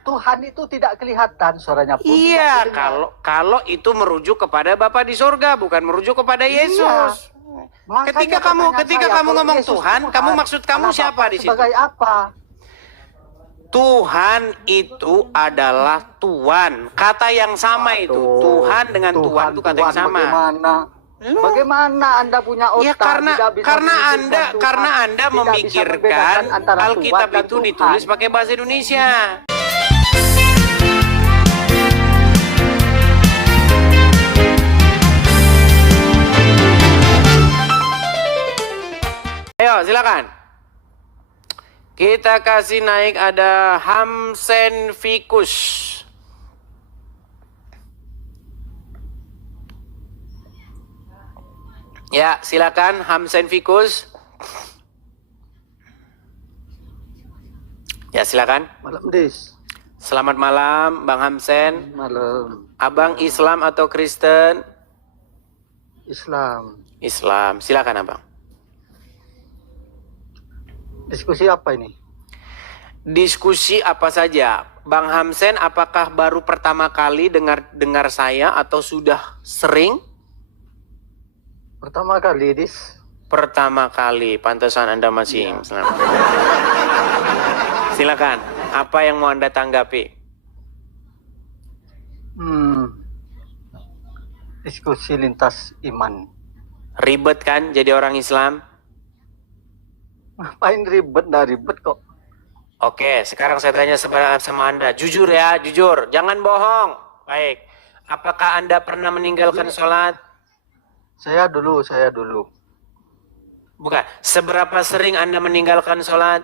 Tuhan itu tidak kelihatan suaranya pun. Iya, kalau itu merujuk kepada Bapa di surga, bukan merujuk kepada Yesus. Ketika kamu ngomong Tuhan, kamu maksud kamu siapa di situ? Sebagai apa? Tuhan itu adalah Tuhan. Kata yang sama itu. Tuhan dengan Tuhan itu kata yang sama. Bagaimana Anda punya otak? Ya karena Anda memikirkan Alkitab itu ditulis pakai bahasa Indonesia. Ayo silakan. Kita kasih naik ada Hamsen Fikus. Ya, silakan Hamsen Fikus. Ya, silakan. Malam, Dis. Selamat malam, Bang Hamsen. Malam. Abang Islam atau Kristen? Islam. Islam. Silakan, Abang. Diskusi apa ini? Diskusi apa saja. Bang Hamsen, apakah baru pertama kali dengar saya atau sudah sering? Pertama kali, Dis. Pertama kali, pantesan Anda masih Islam. Silakan, apa yang mau Anda tanggapi? Diskusi lintas iman. Ribet kan jadi orang Islam? Ngapain ribet? Nggak ribet kok. Oke, sekarang saya tanya sama Anda. Jujur ya, jujur. Jangan bohong. Baik. Apakah Anda pernah meninggalkan sholat? Saya dulu. Bukan. Seberapa sering Anda meninggalkan sholat?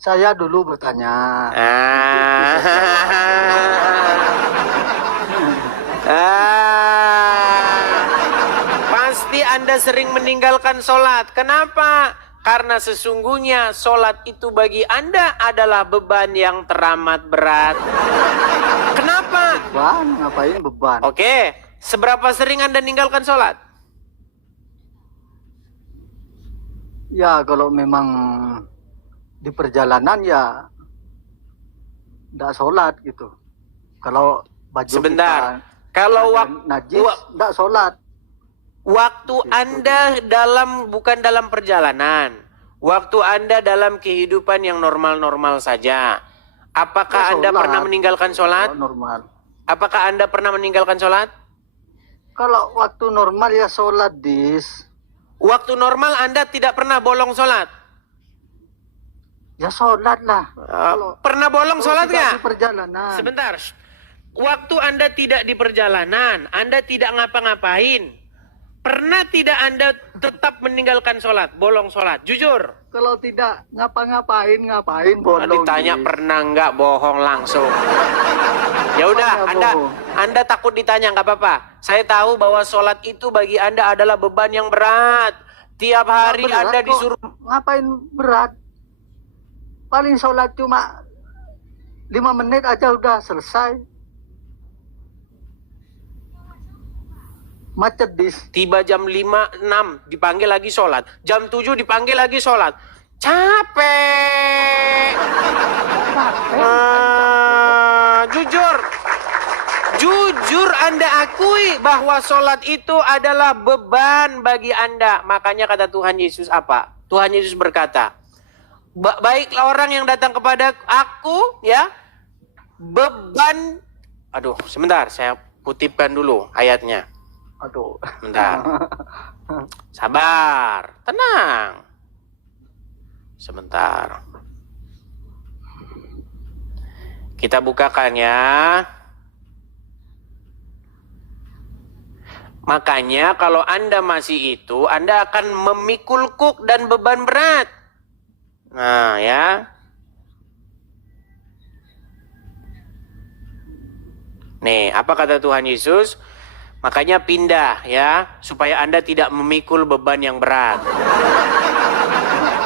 Saya dulu bertanya. Pasti Anda sering meninggalkan sholat. Kenapa? Karena sesungguhnya sholat itu bagi Anda adalah beban yang teramat berat. Kenapa? Beban? Ngapain beban? Oke. Seberapa sering Anda meninggalkan sholat? Ya, kalau memang di perjalanan ya enggak sholat gitu. Kalau baju sebentar. Kalau najis enggak sholat. Waktu Anda bukan dalam perjalanan. Waktu Anda dalam kehidupan yang normal-normal saja. Apakah Anda pernah meninggalkan sholat? Normal. Apakah Anda pernah meninggalkan sholat? Kalau waktu normal ya sholat, Dis. Waktu normal Anda tidak pernah bolong sholat? Ya sholat lah. Pernah bolong sholat nggak? Di perjalanan. Sebentar. Waktu Anda tidak di perjalanan, Anda tidak ngapa-ngapain. Pernah tidak Anda tetap meninggalkan sholat, bolong sholat? Jujur. Kalau tidak ngapain bolong. Ditanya Dis. pernah nggak, bohong langsung. Ya udah, Anda takut ditanya nggak apa-apa. Saya tahu bahwa sholat itu bagi Anda adalah beban yang berat. Tiap hari berat Anda kok. disuruh. Ngapain berat? Paling sholat cuma 5 menit aja udah selesai. Macet, Dis. Tiba jam 5, 6 dipanggil lagi sholat. Jam 7 dipanggil lagi sholat. Capek. Jujur Anda akui bahwa sholat itu adalah beban bagi Anda. Makanya kata Tuhan Yesus apa? Tuhan Yesus berkata, baiklah orang yang datang kepada aku, ya, beban. Aduh, sebentar, saya kutipkan dulu ayatnya. Aduh. Bentar. Sabar. Tenang. Sebentar. Kita bukakan ya. Makanya kalau Anda masih itu, Anda akan memikul kuk dan beban berat. Nah ya. Nih, apa kata Tuhan Yesus? Makanya pindah ya, supaya Anda tidak memikul beban yang berat.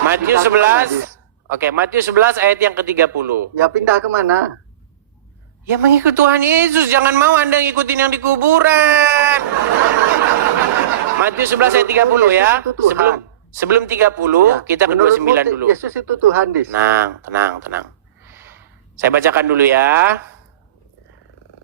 Matius 11. Oke, Matius 11 ayat yang ke-30. Ya pindah kemana? Ya mengikut Tuhan Yesus, jangan mau Anda ngikutin yang di kuburan. Matius 11 ayat 30 ya. Sebelum 30 ya, kita ke 29 dulu. Yesus itu Tuhan, Dis. Tenang. Saya bacakan dulu ya.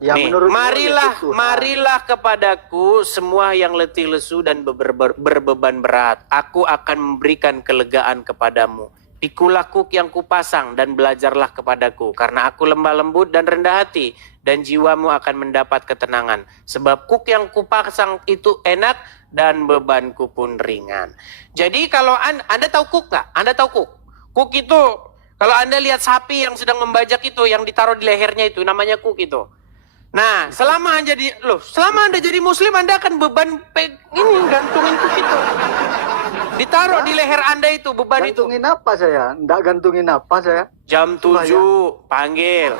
Ya, Nih, menurut marilah, Yesus Tuhan. marilah kepadaku semua yang letih lesu dan berbeban berat. Aku akan memberikan kelegaan kepadamu. Pikulah kuk yang kupasang dan belajarlah kepadaku. Karena aku lemah lembut dan rendah hati. Dan jiwamu akan mendapat ketenangan. Sebab kuk yang kupasang itu enak dan bebanku pun ringan. Jadi kalau Anda tahu kuk nggak? Anda tahu kuk? Kuk itu, kalau Anda lihat sapi yang sedang membajak itu, yang ditaruh di lehernya itu, namanya kuk itu. Nah, selama Anda jadi Muslim, Anda akan beban ini gantungin kuk itu. Ditaruh di leher Anda itu beban itu. Gantungin apa saya? Nggak gantungin apa saya? Jam 7 panggil.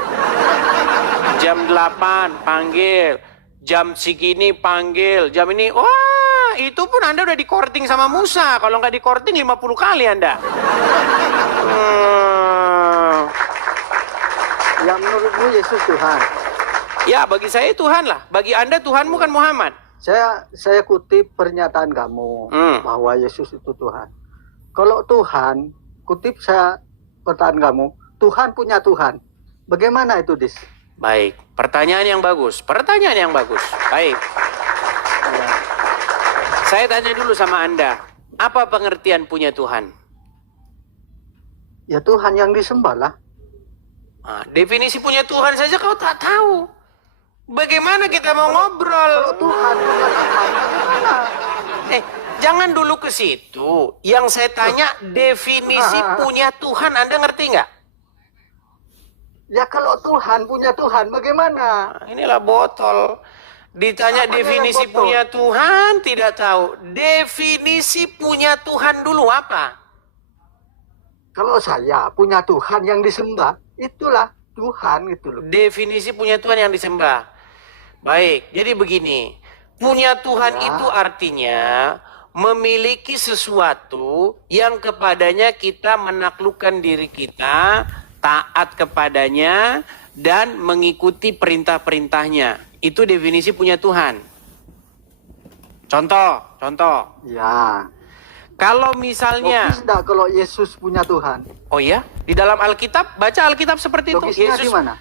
Jam 8 panggil. Jam segini panggil. Jam ini, wah, itu pun Anda udah di-courting sama Musa. Kalau nggak di-courting 50 kali Anda. Ya, menurutmu Yesus Tuhan. Ya, bagi saya Tuhan lah. Bagi Anda Tuhanmu kan Muhammad. Saya kutip pernyataan kamu bahwa Yesus itu Tuhan. Kalau Tuhan, kutip saya pertanyaan kamu, Tuhan punya Tuhan. Bagaimana itu, Dis? Baik, pertanyaan yang bagus. Pertanyaan yang bagus. Baik. Ya. Saya tanya dulu sama Anda. Apa pengertian punya Tuhan? Ya, Tuhan yang disembah lah. Nah, definisi punya Tuhan saja kau tak tahu. Bagaimana kita mau ngobrol? Kalau Tuhan bukan Tuhan, bagaimana? Jangan dulu ke situ. Yang saya tanya definisi punya Tuhan, Anda ngerti nggak? Ya, kalau Tuhan punya Tuhan, bagaimana? Nah, inilah botol. Ditanya Apa definisi yang botol? punya Tuhan, tidak tahu. Definisi punya Tuhan dulu apa? Kalau saya punya Tuhan yang disembah, itulah Tuhan gitu loh. Definisi punya Tuhan yang disembah. Baik, jadi begini. Punya Tuhan itu artinya memiliki sesuatu yang kepadanya kita menaklukkan diri kita, taat kepadanya, dan mengikuti perintah-perintahnya. Itu definisi punya Tuhan. Contoh. Ya. Kalau misalnya... Logis enggak kalau Yesus punya Tuhan? Oh ya, di dalam Alkitab, baca Alkitab seperti itu. Logisnya di mana?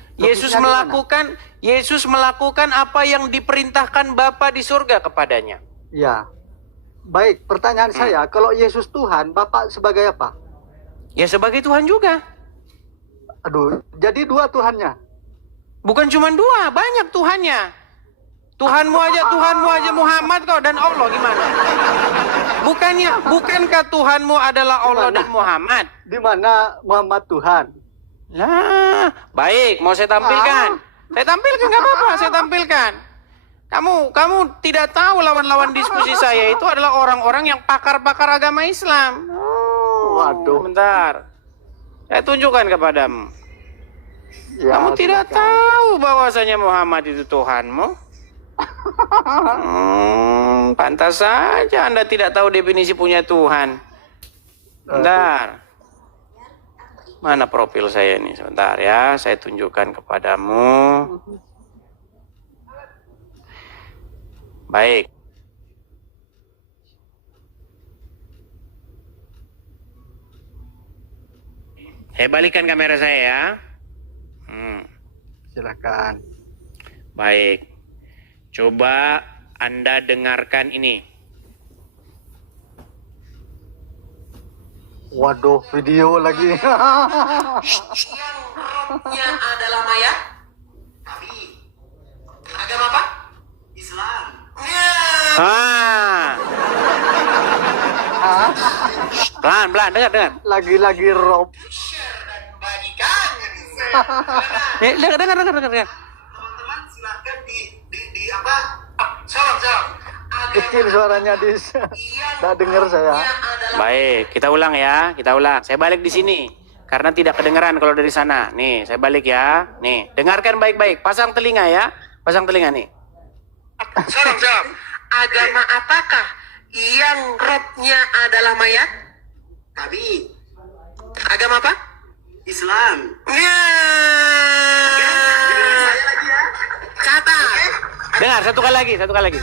Yesus melakukan apa yang diperintahkan Bapa di surga kepadanya. Ya. Baik, pertanyaan saya, kalau Yesus Tuhan, Bapak sebagai apa? Ya sebagai Tuhan juga. Aduh, jadi dua Tuhannya. Bukan cuma dua, banyak Tuhannya. Tuhanmu aja Muhammad kok dan Allah gimana? Bukankah Tuhanmu adalah Allah dan Muhammad? Di mana Muhammad Tuhan? Lah, baik, mau saya tampilkan. Saya tampilkan, nggak apa-apa, saya tampilkan. Kamu tidak tahu lawan-lawan diskusi saya itu adalah orang-orang yang pakar-pakar agama Islam. Waduh. Bentar. Saya tunjukkan kepadamu. Ya, Kamu tidak tahu bahwasanya Muhammad itu Tuhanmu. Pantas saja Anda tidak tahu definisi punya Tuhan. Bentar. Mana profil saya ini? Sebentar ya, saya tunjukkan kepadamu. Baik. Saya balikan kamera saya ya. Silakan. Baik. Coba Anda dengarkan ini. Waduh, video lagi. Yang rohnya adalah mayat? Tapi agama apa? Islam. Pelan, dengar. Lagi-lagi Rob. Dengar. Teman-teman silakan di apa? Salam. Kecil suaranya, Dis. Nggak dengar saya. Baik, kita ulang ya. Saya balik di sini. Karena tidak kedengaran kalau dari sana. Nih, saya balik ya. Nih, dengarkan baik-baik. Pasang telinga ya. Pasang telinga nih. Salam. Agama apakah yang rohnya adalah mayat? Kami. Agama apa? Islam. Ya. Saya lagi ya. Catat. Dengar, satu kali lagi.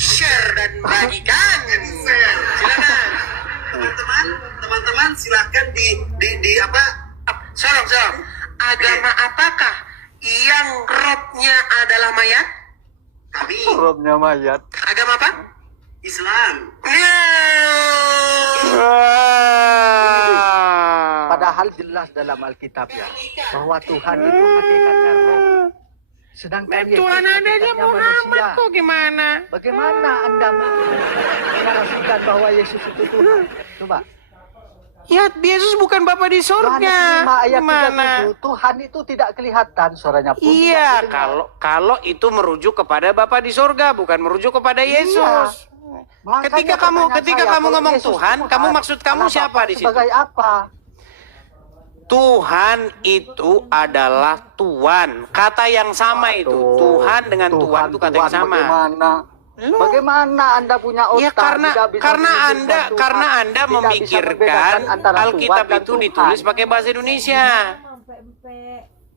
Share dan bagikan. Silakan. Teman-teman silakan di apa? Salam. agama apakah yang robnya adalah mayat? Tapi Robnya mayat. agama apa? Islam. Padahal jelas dalam Alkitab ya bahwa Tuhan itu hakikatnya roh. Sedangkan Yesus Tuhan adanya hakikatnya Muhammad manusia. kok gimana? Bagaimana Anda mengartikan bahwa Yesus itu Tuhan? Coba. Ya, Yesus bukan Bapa di Yohanes surga. 5 ayat Gimana? 37, Tuhan itu tidak kelihatan, suaranya pun Iya, tidak terdengar. kalau itu merujuk kepada Bapa di surga, bukan merujuk kepada Yesus. Makanya Ketika pertanyaan ketika saya, kamu kalau ngomong Yesus Tuhan, kamu maksud kamu anak siapa Bapa di situ? sebagai apa? Tuhan itu adalah Tuhan. Kata yang sama itu. Tuhan dengan Tuhan itu kata yang sama. Bagaimana? Loh. Bagaimana Anda punya otak? Ya karena tidak bisa karena menunjukkan Anda Tuhan, karena Anda tidak bisa memikirkan membedakan antara Alkitab Tuhan dan itu Tuhan. ditulis pakai bahasa Indonesia.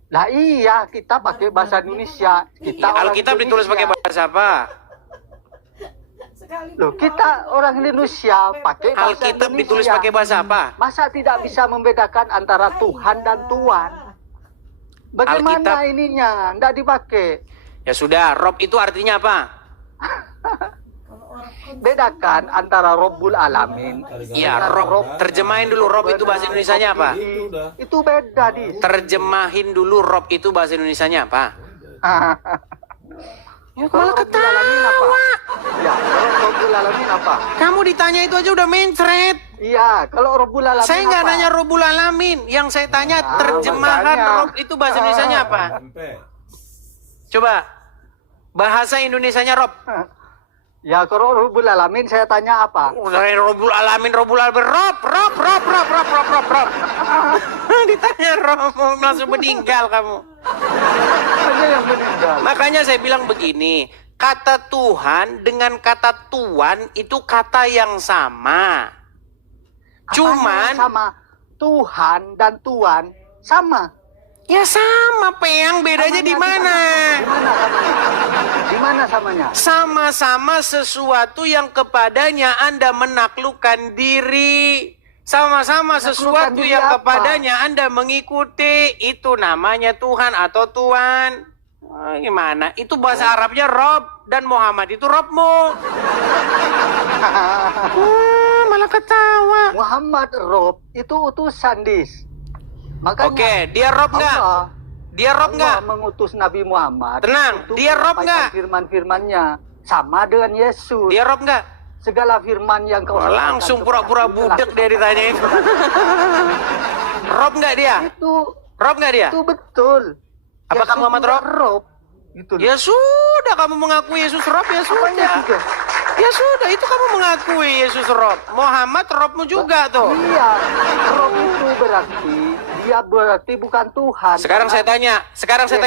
Lah iya, kita pakai bahasa Indonesia. Kita Ya, orang Alkitab ditulis pakai Indonesia. bahasa apa? Loh, kita orang Indonesia pakai bahasa Alkitab Indonesia. ditulis pakai bahasa apa? Masa tidak bisa membedakan antara Tuhan dan Tuhan? Bagaimana Alkitab- ininya? Tidak dipakai. Ya sudah, Rob itu artinya apa? Bedakan antara Rabbul Alamin. Ya, dengan Rob. Terjemahin dulu Rob itu bahasa Indonesianya apa? Itu beda di. Terjemahin dulu Rob itu bahasa Indonesianya apa? Ya, Kalau malah Rabbul Alamin apa? ketawa. Ya, kalau Rabbul Alamin apa? Kamu ditanya itu aja udah mencret. Iya, kalau Rabbul Alamin Saya nggak apa? nanya Robul Alamin. Yang saya tanya Ah, terjemahan makanya. Rob itu bahasa Indonesianya apa? Coba. Bahasa Indonesianya Rob. Ya, kalau Rabbul Alamin saya tanya apa? Udah Robul Alamin, Rob. Ditanya Rob, langsung meninggal kamu. Hanya yang meninggal. Makanya saya bilang begini, kata Tuhan dengan kata Tuan itu kata yang sama. Cuman, Apanya sama Tuhan dan Tuan sama. ya sama Peang, bedanya Samanya di mana? Di mana samanya? Sama-sama sesuatu yang kepadanya Anda menaklukkan diri. Sama-sama sesuatu diri yang apa? kepadanya Anda mengikuti. Itu namanya Tuhan atau Tuan. Gimana? Itu bahasa Arabnya Rob. Dan Muhammad itu Robmu. Malah ketawa. Muhammad Rob itu utusan dis. Makanya Oke, dia Rob nggak? Allah, Dia Rob nggak? Allah mengutus Nabi Muhammad. Tenang, untuk dia Rob menyampaikan nggak? Firman-firmannya sama dengan Yesus. Dia Rob nggak? Segala firman yang kau Oh, sampaikan langsung kepada pura-pura aku telah budek dia ditanyain. Rob nggak dia? Rob nggak dia? Itu betul. Apakah Yesus Muhammad juga Rob? Rob? Gitu. Ya sudah, kamu mengakui Yesus Rob, ya Apanya sudah. juga? Ya sudah, itu kamu mengakui Yesus Rob. Muhammad Robmu juga tuh. Iya, Rob itu berarti bukan Tuhan. Sekarang saya tanya,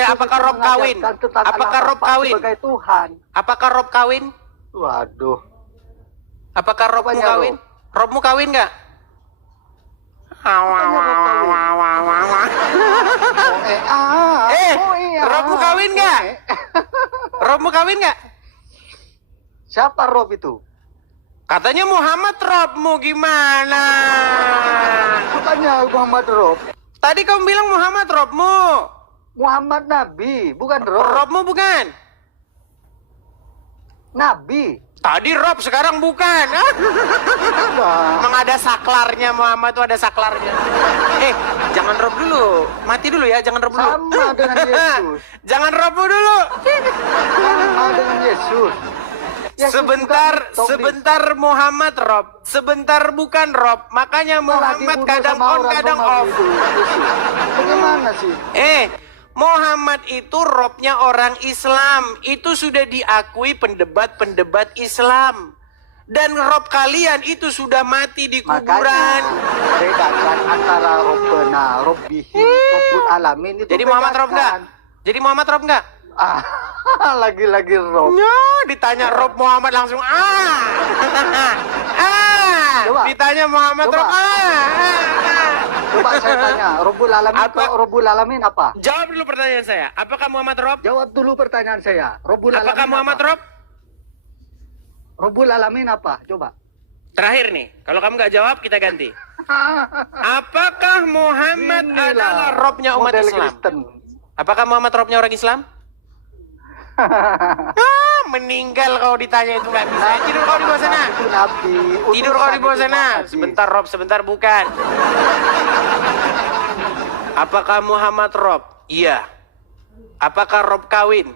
apakah Rob kawin? Apakah Rob kawin? Sebagai Tuhan. Apakah Rob kawin? Waduh. Apakah Robmu Apanya kawin? Robmu kawin nggak? Robmu kawin nggak? Robmu kawin nggak? Siapa Rob itu? Katanya Muhammad Robmu, gimana? Bukannya Muhammad Rob. Tadi kamu bilang Muhammad Robmu. Muhammad Nabi, bukan Rob. Robmu bukan? Nabi. Tadi Rob, sekarang bukan. Wah. Emang ada saklarnya, Muhammad tuh ada saklarnya. Jangan Rob dulu. Mati dulu ya, jangan Rob dulu. Sama dengan Yesus. Jangan Robmu dulu. Sama dengan Yesus. Yesus Sebentar Muhammad Rob. Sebentar bukan Rob. Makanya Muhammad kadang on, kadang off. Bagaimana sih? Muhammad itu Robnya orang Islam. Itu sudah diakui pendebat-pendebat Islam. Dan Rob kalian itu sudah mati di kuburan. Makanya bedakan antara Robbena, Robbihi, Robbul Alamin itu. Jadi Muhammad Rob nggak? Jadi Muhammad Rob nggak? Lagi-lagi Rob. Ya, ditanya Rob Muhammad langsung Coba. Ditanya Muhammad Coba. Rob Coba saya tanya, Robbul Alamin Apa? atau Robbul Alamin apa? Jawab dulu pertanyaan saya. Apakah Muhammad Rob? Jawab dulu pertanyaan saya. Robbul Apakah Alamin Muhammad apa? Rob? Robbul Alamin apa? Coba. Terakhir nih, kalau kamu nggak jawab kita ganti. Apakah Muhammad Inilah adalah robnya umat model Islam? Kristen. Apakah Muhammad robnya orang Islam? Meninggal kau ditanya itu nggak bisa. Tidur kau di bawah sana. Itu Nabi. Tidur kau di bawah Utusan sana. itu Nabi. Sebentar Rob, sebentar bukan. Apakah Muhammad Rob? Iya. Apakah Rob kawin?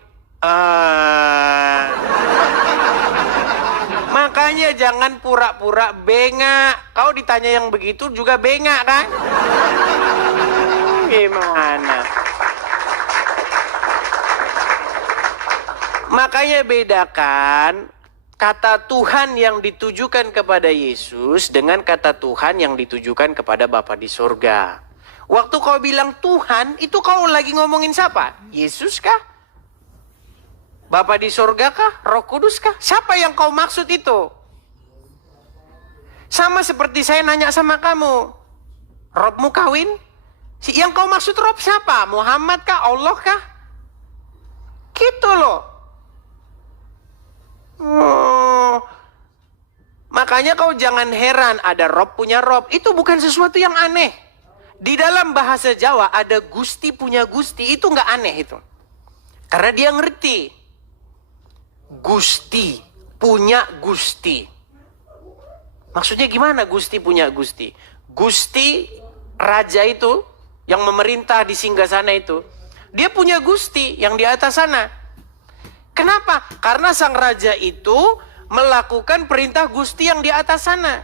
Makanya jangan pura-pura bengak. Kau ditanya yang begitu juga bengak kan? Gimana? Makanya bedakan kata Tuhan yang ditujukan kepada Yesus dengan kata Tuhan yang ditujukan kepada Bapa di surga. Waktu kau bilang Tuhan, itu kau lagi ngomongin siapa? Yesus kah? Bapa di surga kah? Roh Kudus kah? Siapa yang kau maksud itu? Sama seperti saya nanya sama kamu. Robmu kawin? Yang kau maksud Rob siapa? Muhammad kah? Allah kah? Gitu loh. Makanya kau jangan heran ada Rob punya Rob. Itu bukan sesuatu yang aneh. Di dalam bahasa Jawa ada Gusti punya Gusti. Itu nggak aneh itu. Karena dia ngerti. Gusti punya Gusti. Maksudnya gimana Gusti punya Gusti? Gusti raja itu yang memerintah di singgasana itu, dia punya Gusti yang di atas sana. Kenapa? Karena sang raja itu melakukan perintah Gusti yang di atas sana.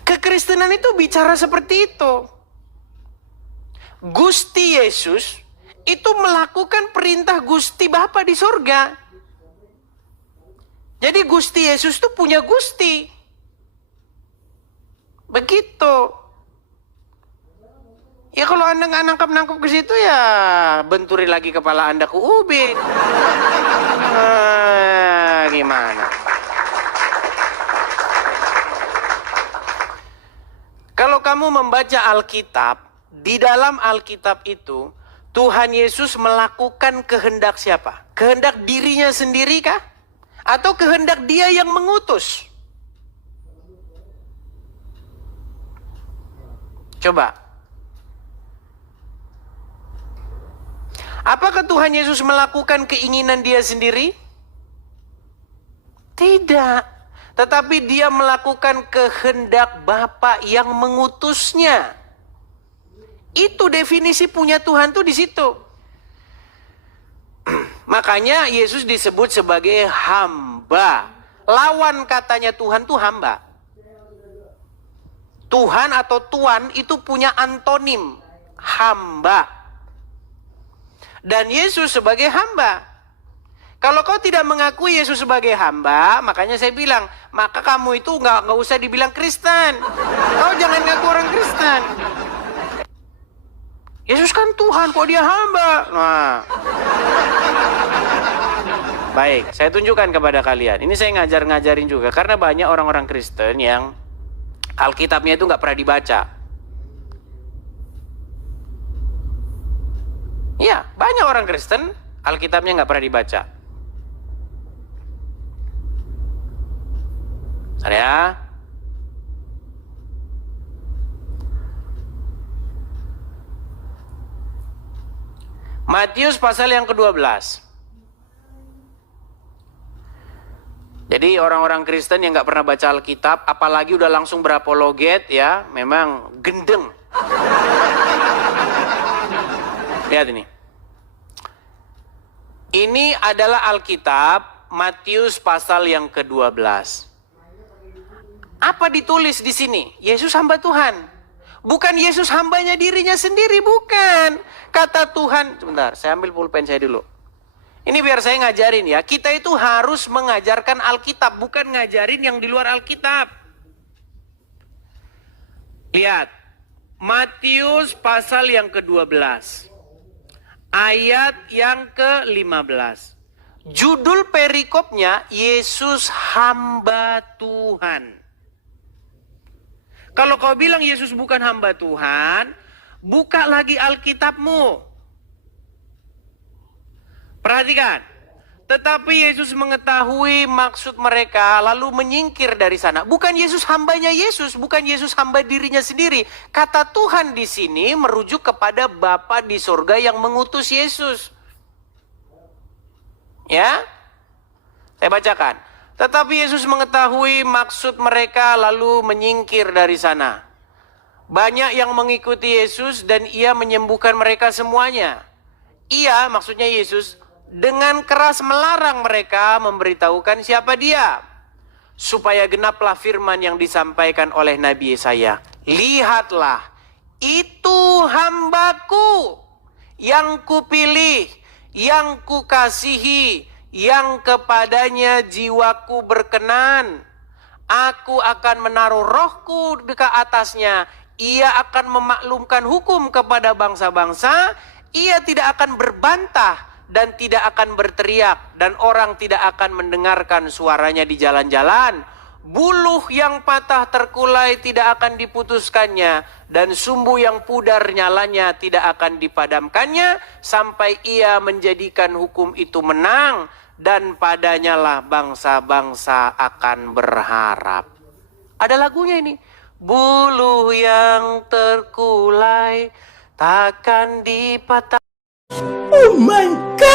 Kekristenan itu bicara seperti itu. Gusti Yesus itu melakukan perintah Gusti Bapa di surga. Jadi Gusti Yesus itu punya Gusti. Begitu. Ya kalau Anda nggak nangkap-nangkap ke situ ya benturi lagi kepala Anda ke ubin. Gimana? Kalau kamu membaca Alkitab, di dalam Alkitab itu Tuhan Yesus melakukan kehendak siapa? Kehendak dirinya sendiri kah? Atau kehendak dia yang mengutus? Coba. Apakah Tuhan Yesus melakukan keinginan dia sendiri? Tidak. Tetapi dia melakukan kehendak Bapa yang mengutusnya. Itu definisi punya Tuhan tuh di situ. Makanya Yesus disebut sebagai hamba. Lawan katanya Tuhan tuh hamba. Tuhan atau Tuan itu punya antonim. Hamba. Dan Yesus sebagai hamba. Kalau kau tidak mengakui Yesus sebagai hamba, makanya saya bilang, maka kamu itu nggak usah dibilang Kristen. Kau jangan ngaku orang Kristen. Yesus kan Tuhan, kok dia hamba? Nah. Baik, saya tunjukkan kepada kalian. Ini saya ngajarin juga, karena banyak orang-orang Kristen yang Alkitabnya itu nggak pernah dibaca. Iya, banyak orang Kristen Alkitabnya nggak pernah dibaca. Ya. Matius pasal yang ke-12. Jadi orang-orang Kristen yang nggak pernah baca Alkitab, apalagi udah langsung berapologet ya, memang gendeng. Lihat ini. Ini adalah Alkitab Matius pasal yang ke-12. Apa ditulis di sini? Yesus hamba Tuhan. Bukan Yesus hambanya dirinya sendiri, bukan. Kata Tuhan, sebentar, saya ambil pulpen saya dulu. Ini biar saya ngajarin ya. Kita itu harus mengajarkan Alkitab, bukan ngajarin yang di luar Alkitab. Lihat, Matius pasal yang ke-12. Ayat yang ke-15. Judul perikopnya, Yesus hamba Tuhan. Kalau kau bilang Yesus bukan hamba Tuhan, buka lagi Alkitabmu. Perhatikan. Tetapi Yesus mengetahui maksud mereka lalu menyingkir dari sana. Bukan Yesus hambanya Yesus, bukan Yesus hamba dirinya sendiri. Kata Tuhan di sini merujuk kepada Bapa di sorga yang mengutus Yesus. Ya, saya bacakan. Tetapi Yesus mengetahui maksud mereka lalu menyingkir dari sana. Banyak yang mengikuti Yesus dan ia menyembuhkan mereka semuanya. Ia, maksudnya Yesus, dengan keras melarang mereka memberitahukan siapa dia. Supaya genaplah firman yang disampaikan oleh Nabi Yesaya. Lihatlah, itu hambaku yang kupilih, yang kukasihi, yang kepadanya jiwaku berkenan. Aku akan menaruh rohku ke atasnya. Ia akan memaklumkan hukum kepada bangsa-bangsa. Ia tidak akan berbantah dan tidak akan berteriak, dan orang tidak akan mendengarkan suaranya di jalan-jalan. Buluh yang patah terkulai tidak akan diputuskannya, dan sumbu yang pudar nyalanya tidak akan dipadamkannya, sampai ia menjadikan hukum itu menang, dan padanya lah bangsa-bangsa akan berharap. Ada lagunya ini. Buluh yang terkulai takkan dipatah. Oh my God!